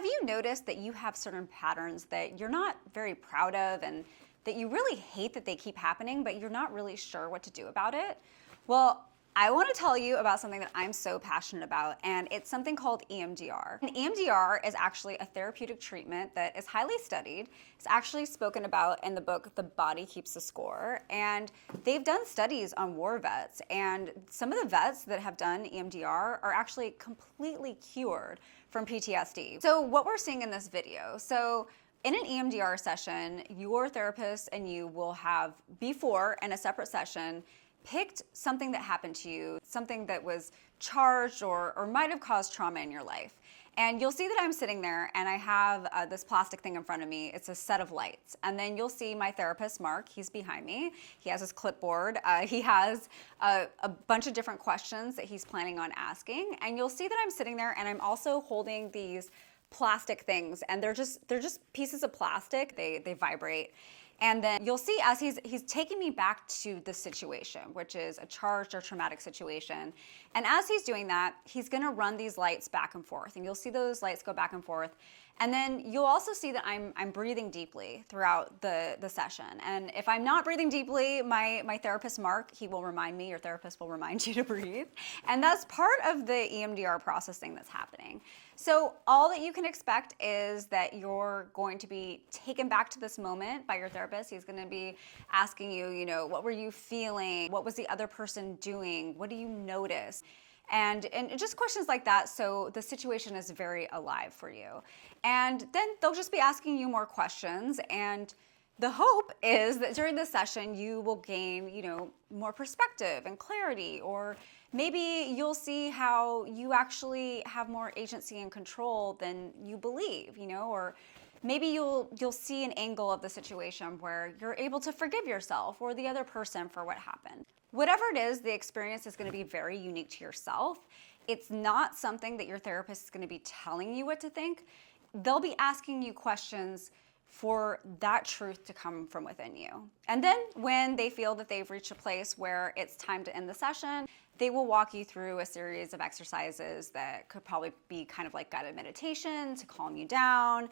Have you noticed that you have certain patterns that you're not very proud of and that you really hate that they keep happening, but you're not really sure what to do about it? Well, I want to tell you about something that I'm so passionate about, and it's something called EMDR. And EMDR is actually a therapeutic treatment that is highly studied. It's actually spoken about in the book, The Body Keeps the Score, and they've done studies on war vets, and some of the vets that have done EMDR are actually completely cured from PTSD. So what we're seeing in this video, in an EMDR session, your therapist and you will have, before in a separate session, picked something that happened to you, something that was charged or might have caused trauma in your life. And you'll see that I'm sitting there and I have this plastic thing in front of me. It's a set of lights. And then you'll see my therapist, Mark, he's behind me. He has his clipboard. He has a bunch of different questions that he's planning on asking. And you'll see that I'm sitting there and I'm also holding these plastic things. And they're just pieces of plastic. They vibrate. And then you'll see as he's taking me back to the situation, which is a charged or traumatic situation. And as he's doing that, he's gonna run these lights back and forth. And you'll see those lights go back and forth. And then you'll also see that I'm breathing deeply throughout the session. And if I'm not breathing deeply, my therapist, Mark, he will remind me, your therapist will remind you to breathe. And that's part of the EMDR processing that's happening. So all that you can expect is that you're going to be taken back to this moment by your therapist. He's gonna be asking you, what were you feeling? What was the other person doing? What do you notice? And just questions like that, so the situation is very alive for you. And then they'll just be asking you more questions, and the hope is that during this session you will gain, more perspective and clarity, or maybe you'll see how you actually have more agency and control than you believe, or maybe you'll see an angle of the situation where you're able to forgive yourself or the other person for what happened. Whatever it is, the experience is going to be very unique to yourself. It's not something that your therapist is going to be telling you what to think. They'll be asking you questions for that truth to come from within you. And then when they feel that they've reached a place where it's time to end the session, they will walk you through a series of exercises that could probably be kind of like guided meditation to calm you down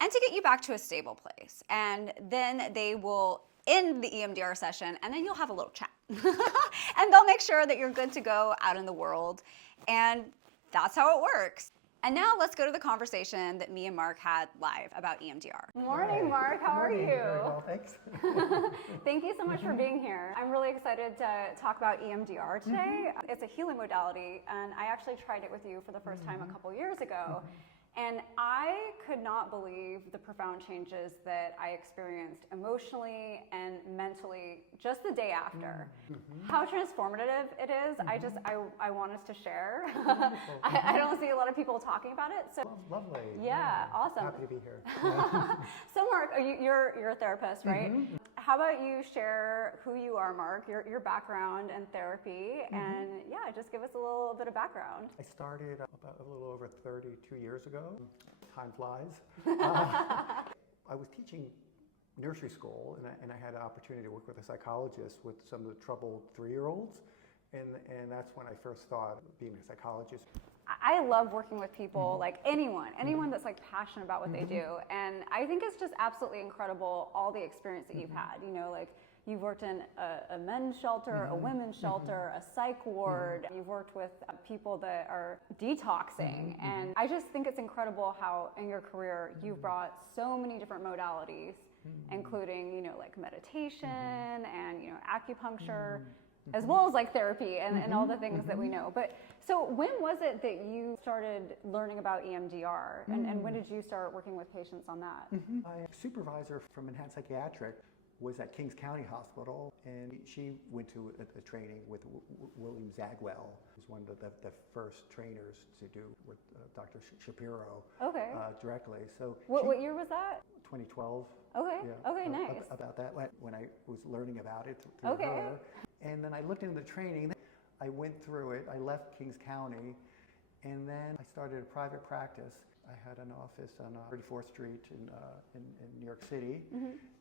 and to get you back to a stable place. And then they will end the EMDR session, and then you'll have a little chat. And they'll make sure that you're good to go out in the world. And that's how it works. And now let's go to the conversation that me and Mark had live about EMDR. Morning, Mark. How are you? Very well, thanks. Thank you so much for being here. I'm really excited to talk about EMDR today. It's a healing modality, and I actually tried it with you for the first time a couple years ago. And I could not believe the profound changes that I experienced emotionally and mentally just the day after. How transformative it is, I want us to share. I don't see a lot of people talking about it. So lovely. Yeah, awesome. Happy to be here. So Mark, you're a therapist, right? How about you share who you are, Mark, your background and therapy, and just give us a little bit of background. I started about a little over 32 years ago. Time flies. I was teaching nursery school, and I had an opportunity to work with a psychologist with some of the troubled 3-year-olds, and that's when I first thought of being a psychologist. I love working with people, like anyone that's like passionate about what they do, and I think it's just absolutely incredible all the experience that you've had. Like you've worked in a men's shelter, a women's shelter, a psych ward. You've worked with people that are detoxing, and I just think it's incredible how in your career you've brought so many different modalities, including like meditation and acupuncture, as well as like therapy and all the things that we know. But so when was it that you started learning about EMDR, and when did you start working with patients on that? My supervisor from Enhanced Psychiatric was at Kings County Hospital, and she went to a training with William Zagwell, who's one of the first trainers to do with Dr. Shapiro directly. So what year was that? 2012. Okay. Yeah, okay, nice. About that, when I was learning about it through her. And then I looked into the training. I went through it. I left Kings County, and then I started a private practice. I had an office on 34th Street in New York City,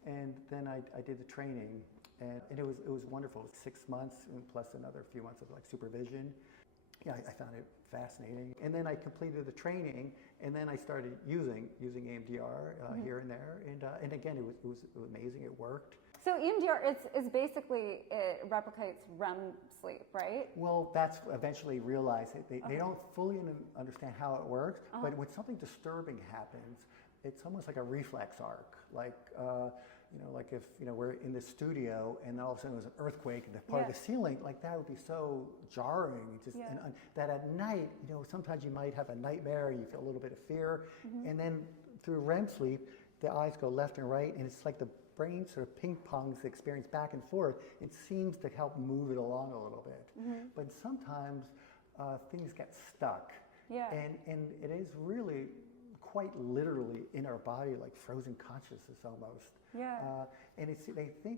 and then I did the training, and it was wonderful. 6 months and plus another few months of like supervision. Yeah, I found it fascinating. And then I completed the training, and then I started using EMDR here and there. And again, it was amazing. It worked. So EMDR is basically, it replicates REM sleep, right? Well, that's eventually realized. They don't fully understand how it works, but when something disturbing happens, it's almost like a reflex arc. Like, like if, we're in the studio and then all of a sudden there's an earthquake and the part of the ceiling, like that would be so jarring. And that at night, sometimes you might have a nightmare, you feel a little bit of fear. And then through REM sleep, the eyes go left and right, and it's like the brain sort of ping-pongs the experience back and forth. It seems to help move it along a little bit. But sometimes things get stuck. And it is really quite literally in our body, like frozen consciousness almost. And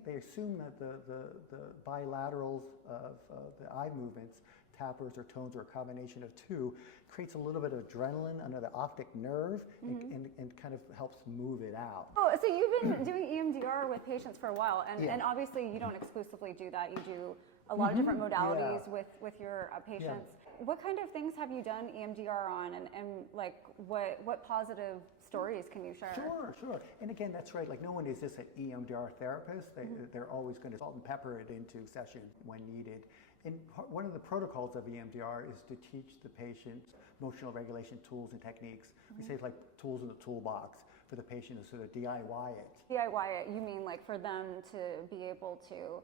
they assume that the bilaterals of the eye movements, tappers or tones or a combination of two, creates a little bit of adrenaline under the optic nerve and kind of helps move it out. Oh, so you've been doing EMDR with patients for a while, and obviously you don't exclusively do that. You do a lot of different modalities with your patients. What kind of things have you done EMDR on, and like what positive stories can you share? Sure. And again, that's right. Like no one is just an EMDR therapist. They're always going to salt and pepper it into session when needed. And one of the protocols of EMDR is to teach the patients emotional regulation tools and techniques. We say it's like tools in the toolbox for the patient to sort of DIY it. DIY it, you mean like for them to be able to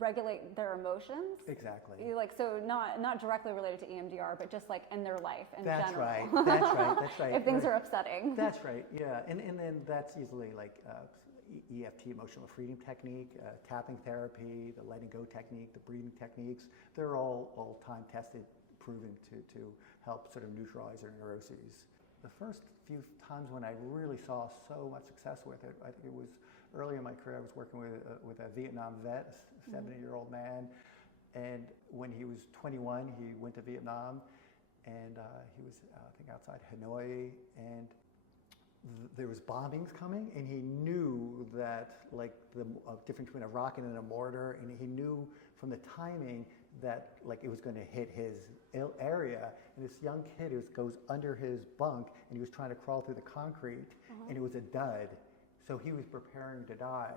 regulate their emotions? Exactly. So not directly related to EMDR, but just like in their life in general. That's right. If things are upsetting. That's right, yeah. And then that's usually like EFT, emotional freedom technique, tapping therapy, the letting go technique, the breathing techniques. They're all time tested, proven to help sort of neutralize their neuroses. The first few times when I really saw so much success with it, I think it was early in my career. I was working with a Vietnam vet, a 70-year-old man, and when he was 21, he went to Vietnam, and he was, I think, outside Hanoi, and there was bombings coming, and he knew that, like, the difference between a rocket and a mortar, and he knew from the timing that, like, it was going to hit his area, and this young kid goes under his bunk, and he was trying to crawl through the concrete, and it was a dud. So he was preparing to die.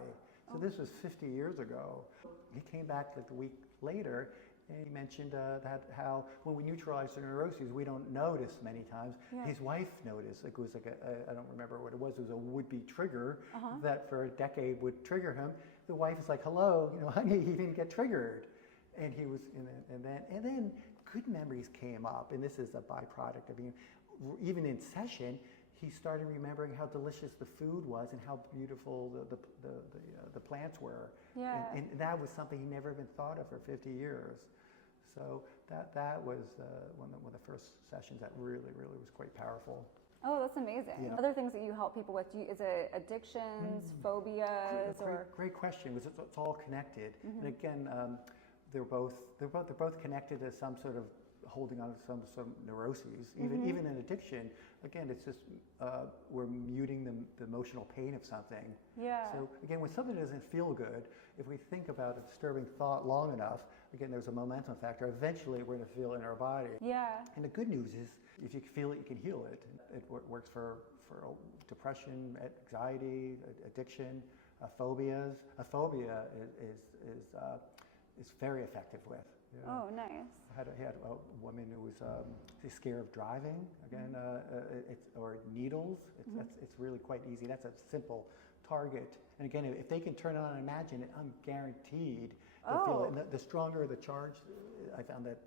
So this was 50 years ago. He came back like a week later, and he mentioned that how when we neutralize the neuroses, we don't notice many times. His wife noticed. It was like I don't remember what it was. It was a would-be trigger that for a decade would trigger him. The wife is like, "Hello, honey, he didn't get triggered," and he was, and then good memories came up, and this is a byproduct of being, even in session. He started remembering how delicious the food was and how beautiful the plants were. And that was something he never even thought of for 50 years. So that was one of the first sessions that really was quite powerful. Oh, that's amazing. Other things that you help people with, is it addictions, phobias, Great question. It's all connected. And again, they're both connected to some sort of holding on to some neuroses, even in addiction. Again, it's just we're muting the emotional pain of something. So again, when something doesn't feel good, if we think about a disturbing thought long enough, again, there's a momentum factor. Eventually, we're going to feel it in our body. And the good news is, if you feel it, you can heal it. It works for depression, anxiety, addiction, phobias. A phobia is very effective with. Oh, nice. I had a woman who was scared of driving, again, or needles. It's really quite easy. That's a simple target. And again, if they can turn it on and imagine it, I'm guaranteed they'll feel it. And the stronger the charge, I found that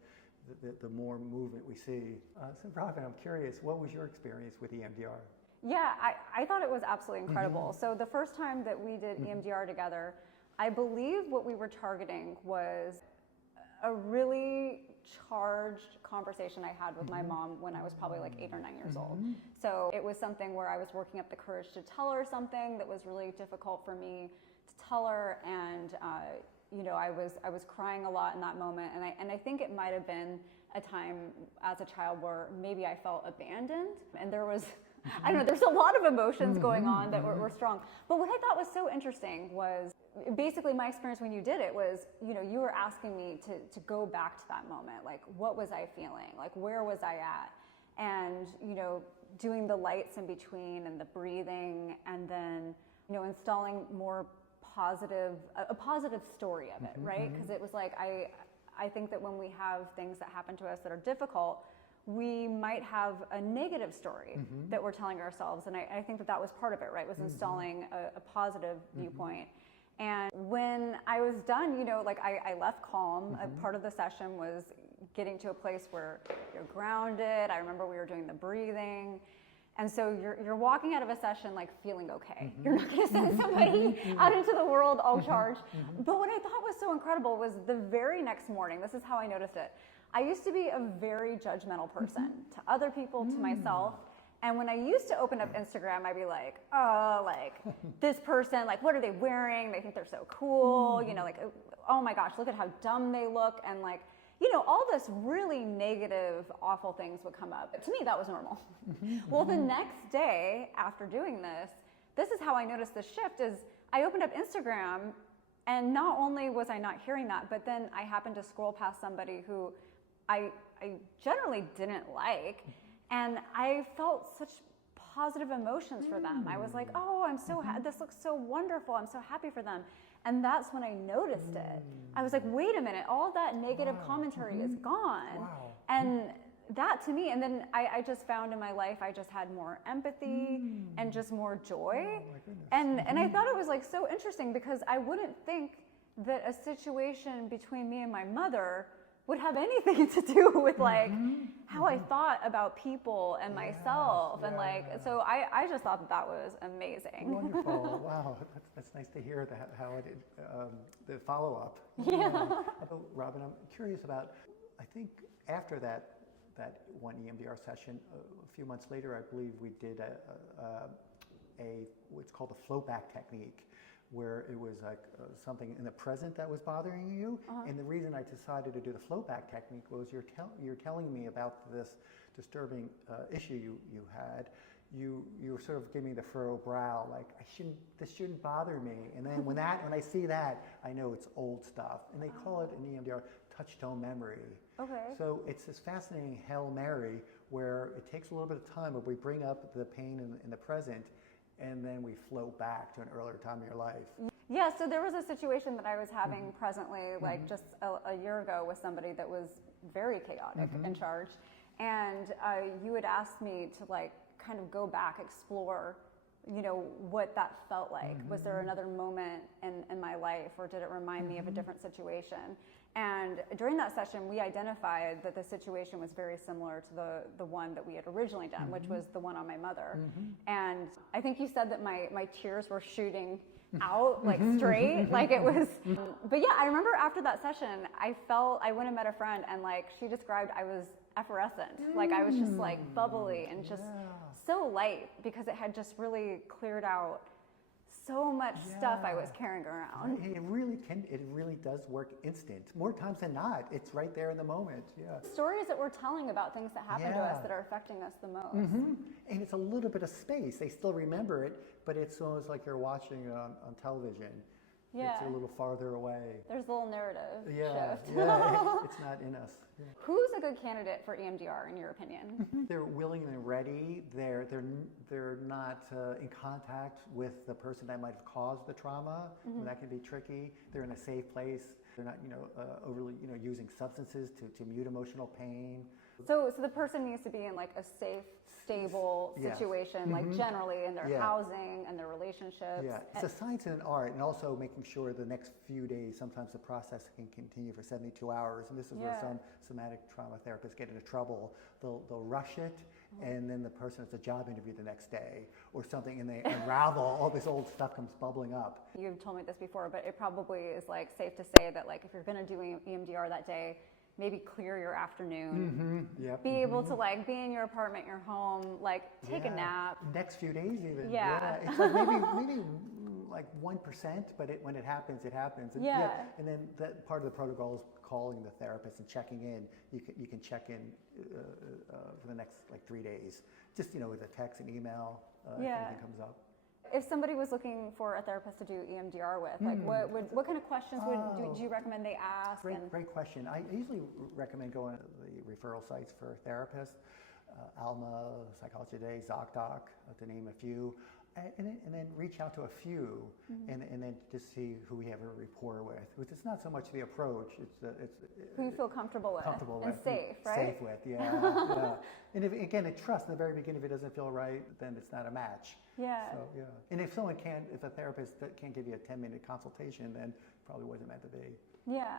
the more movement we see. So Robin, I'm curious, what was your experience with EMDR? Yeah, I thought it was absolutely incredible. So the first time that we did EMDR together, I believe what we were targeting was a really charged conversation I had with my mom when I was probably like 8 or 9 years old. So it was something where I was working up the courage to tell her something that was really difficult for me to tell her, and I was crying a lot in that moment, and I think it might have been a time as a child where maybe I felt abandoned, and there was I don't know, there's a lot of emotions going on that were strong. But what I thought was so interesting was basically my experience when you did it was, you were asking me to go back to that moment. Like, what was I feeling? Like, where was I at? And, doing the lights in between and the breathing, and then, installing more a positive story of it, right? Because it was like, I think that when we have things that happen to us that are difficult, we might have a negative story that we're telling ourselves. And I think that was part of it, right? Was installing a positive viewpoint. And when I was done, I left calm. A part of the session was getting to a place where you're grounded. I remember we were doing the breathing. And so you're walking out of a session like feeling okay. You're not going to send somebody out into the world all charged. But what I thought was so incredible was the very next morning, this is how I noticed it. I used to be a very judgmental person to other people, to myself. And when I used to open up Instagram, I'd be like, oh, like this person, like what are they wearing? They think they're so cool. Like, oh my gosh, look at how dumb they look. And like, all this really negative, awful things would come up. To me, that was normal. Well, the next day after doing this is how I noticed the shift is I opened up Instagram, and not only was I not hearing that, but then I happened to scroll past somebody who I generally didn't like, and I felt such positive emotions for them. I was like, oh, I'm so this looks so wonderful. I'm so happy for them. And that's when I noticed it. I was like, wait a minute, all that negative commentary is gone. And that to me, and then I just found in my life, I just had more empathy and just more joy. And I thought it was like so interesting because I wouldn't think that a situation between me and my mother would have anything to do with like how I thought about people and myself. And like, so I just thought that was amazing. Wonderful. Wow. That's nice to hear that, how it, the follow-up. Robin, I'm curious about, I think after that one EMDR session, a few months later, I believe we did what's called a flow back technique, where it was like something in the present that was bothering you. And the reason I decided to do the flow back technique was you're telling me about this disturbing issue you had. You were sort of giving me the furrowed brow, like this shouldn't bother me. And then when I see that, I know it's old stuff. And they call it in EMDR touchstone memory. Okay. So it's this fascinating Hail Mary where it takes a little bit of time, but we bring up the pain in the present, and then we float back to an earlier time in your life. Yeah, so there was a situation that I was having presently, like just a year ago, with somebody that was very chaotic and charged. And you had asked me to like kind of go back, explore, what that felt like. Was there another moment in my life, or did it remind me of a different situation? And during that session, we identified that the situation was very similar to the one that we had originally done, which was the one on my mother. And I think you said that my tears were shooting out like straight, like it was. But yeah, I remember after that session, I went and met a friend, and like she described, I was effervescent. Like I was just like bubbly and just so light, because it had just really cleared out so much stuff I was carrying around. It really does work instant. More times than not, it's right there in the moment. Stories that we're telling about things that happen to us that are affecting us the most. And it's a little bit of space. They still remember it, but it's almost like you're watching it on television. It's a little farther away. There's a little narrative shift. It's not in us. Who's a good candidate for EMDR in your opinion? They're willing and ready. They're not in contact with the person that might have caused the trauma. That can be tricky. They're in a safe place. They're not overly using substances to mute emotional pain. So the person needs to be in like a safe, stable situation, like generally in their housing and their relationships. It's a science and an art, and also making sure the next few days, sometimes the process can continue for 72 hours. And this is where some somatic trauma therapists get into trouble. They'll rush it, and then the person has a job interview the next day or something, and they unravel, all this old stuff comes bubbling up. You've told me this before, but it probably is like safe to say that like if you're going to do EMDR that day, maybe clear your afternoon, be able to like be in your apartment, your home, like take a nap. Next few days even. It's like maybe like 1%, but when it happens, it happens. And then that part of the protocol is calling the therapist and checking in. You can check in for the next like 3 days, just with a text and email if anything comes up. If somebody was looking for a therapist to do EMDR with, like what kind of questions do you recommend they ask? Great question. I usually recommend going to the referral sites for therapists, Alma, Psychology Today, ZocDoc, to name a few, and then reach out to a few, and then just see who we have a rapport with. Because it's not so much the approach; it's who you feel comfortable with, and safe, right? Safe with, yeah. And again, trust in the very beginning. If it doesn't feel right, then it's not a match. Yeah. So and if a therapist can't give you a 10-minute consultation, then probably wasn't meant to be. Yeah.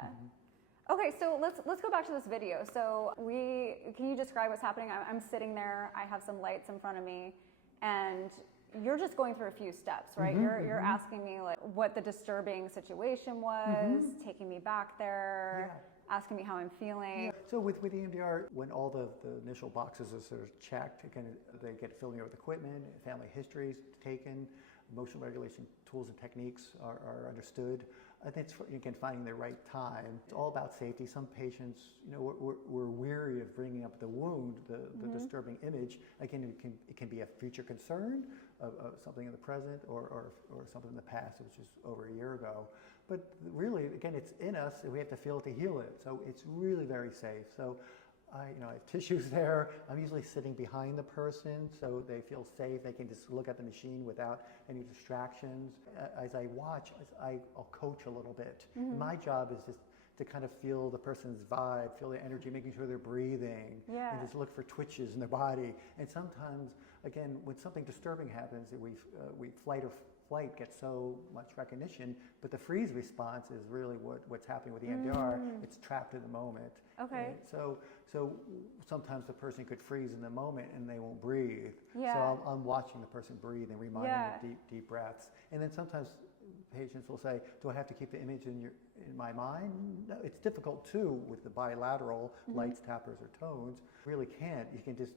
Okay, so let's go back to this video. So can you describe what's happening? I'm sitting there. I have some lights in front of me, and you're just going through a few steps, right? You're asking me like what the disturbing situation was, taking me back there, asking me how I'm feeling. So with EMDR, when all the initial boxes are sort of checked, they get familiar with equipment, family histories taken, emotional regulation tools and techniques are understood. I think it's, again, finding the right time. It's all about safety. Some patients, we're weary of bringing up the wound, the disturbing image. Again, it can be a future concern of something in the present or something in the past, which is over a year ago. But really, again, it's in us, and we have to feel it to heal it. So it's really very safe. So I have tissues there. I'm usually sitting behind the person so they feel safe. They can just look at the machine without any distractions. As I watch, I'll coach a little bit. My job is just to kind of feel the person's vibe, feel the energy, making sure they're breathing, and just look for twitches in their body. And sometimes, again, when something disturbing happens, flight gets so much recognition, but the freeze response is really what's happening with EMDR. It's trapped in the moment. Okay. Right? So sometimes the person could freeze in the moment and they won't breathe. Yeah. So I'm watching the person breathe and reminding them deep breaths. And then sometimes patients will say, do I have to keep the image in my mind? No, it's difficult too with the bilateral lights, tappers, or tones. Really can't. You just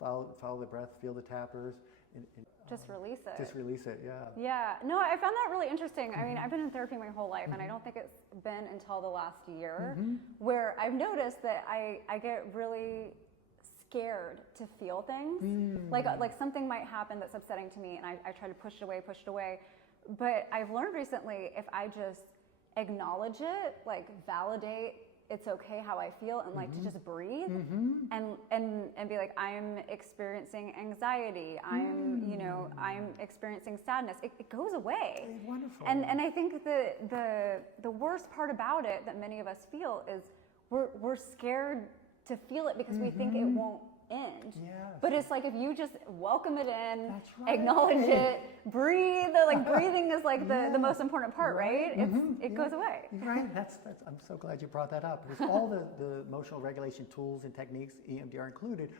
follow the breath, feel the tappers, and just release it. Just release it, yeah. Yeah, no, I found that really interesting. I mean, I've been in therapy my whole life, and I don't think it's been until the last year where I've noticed that I get really scared to feel things. Like something might happen that's upsetting to me, and I try to push it away. But I've learned recently, if I just acknowledge it, like validate it's okay how I feel, and like to just breathe and be like, I'm experiencing anxiety, I'm experiencing sadness. It goes away. Wonderful. And I think the worst part about it that many of us feel is we're scared to feel it because we think it won't end. Yes. But it's like if you just welcome it in, That's right. acknowledge it, breathe. Like breathing is like the most important part, right? It goes away. Right. That's. I'm so glad you brought that up, because all the emotional regulation tools and techniques, EMDR included,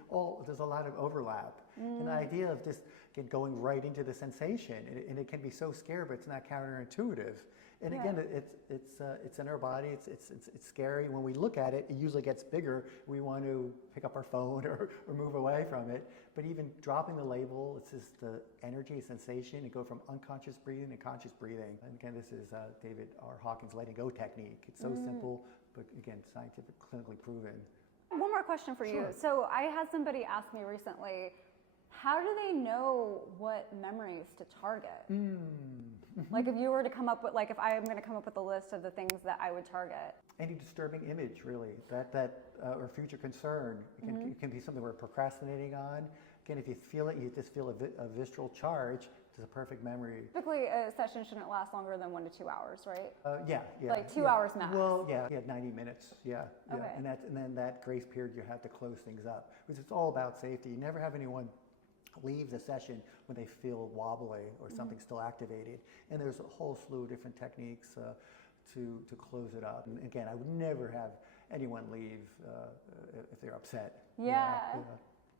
there's a lot of overlap. And the idea of just going right into the sensation, and it can be so scary, but it's not counterintuitive. And again, it's in our body. It's scary. When we look at it, it usually gets bigger. We want to pick up our phone or move away from it. But even dropping the label, it's just the energy, sensation. It goes from unconscious breathing to conscious breathing. And again, this is David R. Hawkins' letting go technique. It's so simple, but again, scientific, clinically proven. One more question for you. So I had somebody ask me recently, how do they know what memories to target? Like if you were to come up with, like if I am going to come up with a list of the things that I would target. Any disturbing image, really, or future concern. It can be something we're procrastinating on. Again, if you feel it, you just feel a visceral charge. It's a perfect memory. Typically, a session shouldn't last longer than 1 to 2 hours, right? Yeah. Like 2 hours max. Well, 90 minutes. Yeah. Okay. And then that grace period, you have to close things up, because it's all about safety. You never have anyone leave the session when they feel wobbly or something still activated. And there's a whole slew of different techniques to close it up. And again, I would never have anyone leave if they're upset. Yeah.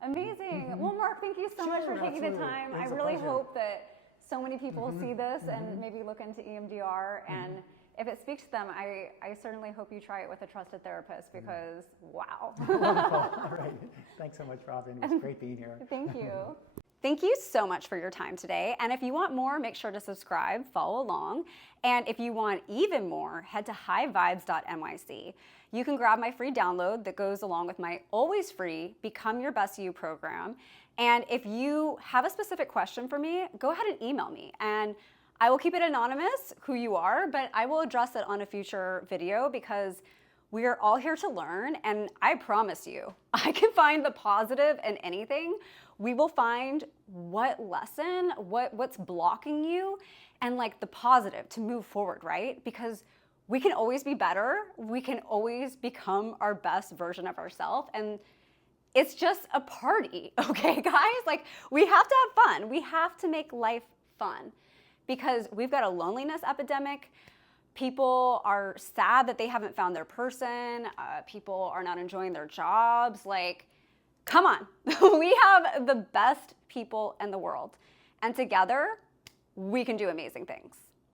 Amazing. Well, Mark, thank you so much for taking the time. I really hope that so many people see this and maybe look into EMDR. And if it speaks to them, I certainly hope you try it with a trusted therapist, because wow. Wonderful. All right. Thanks so much, Robin. It was great being here. Thank you. Thank you so much for your time today. And if you want more, make sure to subscribe, follow along. And if you want even more, head to highvibes.nyc. You can grab my free download that goes along with my always free Become Your Best You program. And if you have a specific question for me, go ahead and email me. And I will keep it anonymous who you are, but I will address it on a future video because we are all here to learn. And I promise you, I can find the positive in anything. We will find what lesson, what's blocking you, and like the positive to move forward, right? Because we can always be better. We can always become our best version of ourselves. And it's just a party, okay, guys? Like, we have to have fun. We have to make life fun because we've got a loneliness epidemic. People are sad that they haven't found their person. People are not enjoying their jobs. Like, come on. We have the best people in the world. And together, we can do amazing things.